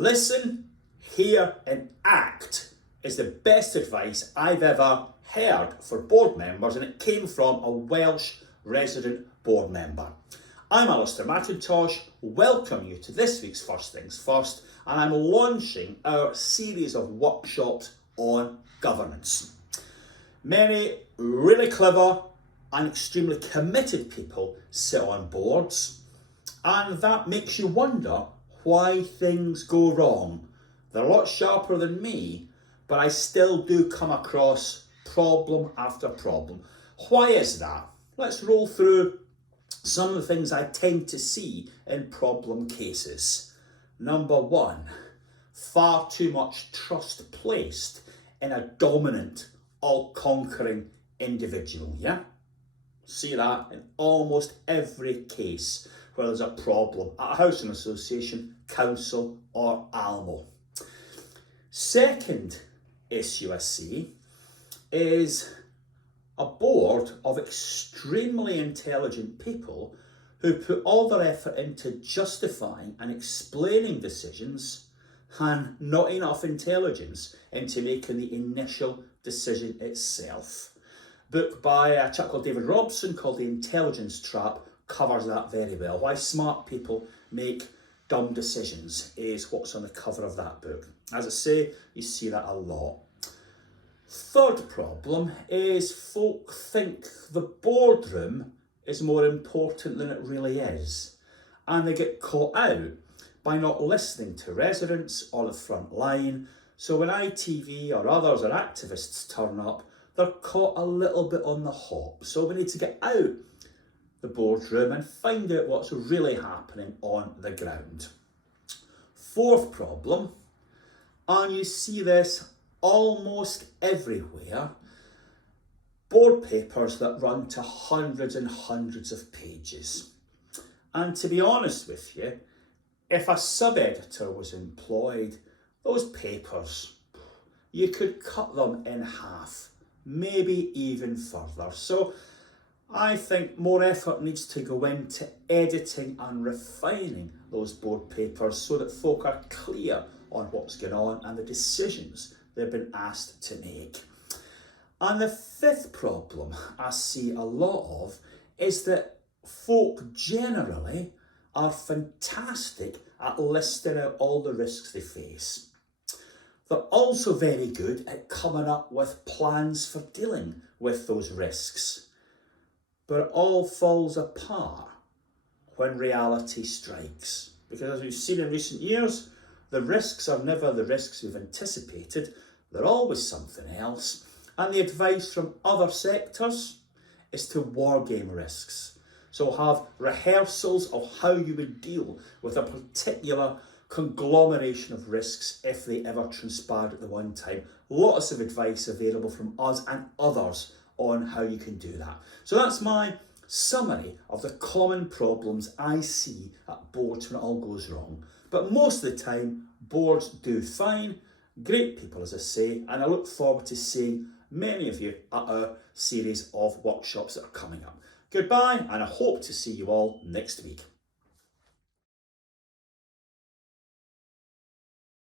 Listen, hear and act is the best advice I've ever heard for board members, and it came from a Welsh resident board member. I'm Alistair McIntosh, welcome you to this week's First Things First, and I'm launching our series of workshops on governance. Many really clever and extremely committed people sit on boards, and that makes you wonder why things go wrong. They're a lot sharper than me, but I still do come across problem after problem. Why is that? Let's roll through some of the things I tend to see in problem cases. Number one, far too much trust placed in a dominant, all-conquering individual, yeah? See that in almost every case where there's a problem at a housing association, council or ALMO. Second issue I see is a board of extremely intelligent people who put all their effort into justifying and explaining decisions and not enough intelligence into making the initial decision itself. A book by a chap called David Robson called The Intelligence Trap covers that very well. Why smart people make dumb decisions is what's on the cover of that book. As I say, you see that a lot. Third problem is folk think the boardroom is more important than it really is, and they get caught out by not listening to residents or the front line. So when ITV or others or activists turn up, they're caught a little bit on the hop. So we need to get out the boardroom and find out what's really happening on the ground. Fourth problem, and you see this almost everywhere, board papers that run to hundreds and hundreds of pages. And to be honest with you, if a sub-editor was employed, those papers, you could cut them in half, maybe even further. So I think more effort needs to go into editing and refining those board papers so that folk are clear on what's going on and the decisions they've been asked to make. And the fifth problem I see a lot of is that folk generally are fantastic at listing out all the risks they face. They're also very good at coming up with plans for dealing with those risks. But it all falls apart when reality strikes. Because as we've seen in recent years, the risks are never the risks we've anticipated. They're always something else. And the advice from other sectors is to wargame risks. So have rehearsals of how you would deal with a particular conglomeration of risks if they ever transpired at the one time. Lots of advice available from us and others on how you can do that. So that's my summary of the common problems I see at boards when it all goes wrong. But most of the time, boards do fine. Great people, as I say, and I look forward to seeing many of you at our series of workshops that are coming up. Goodbye, and I hope to see you all next week.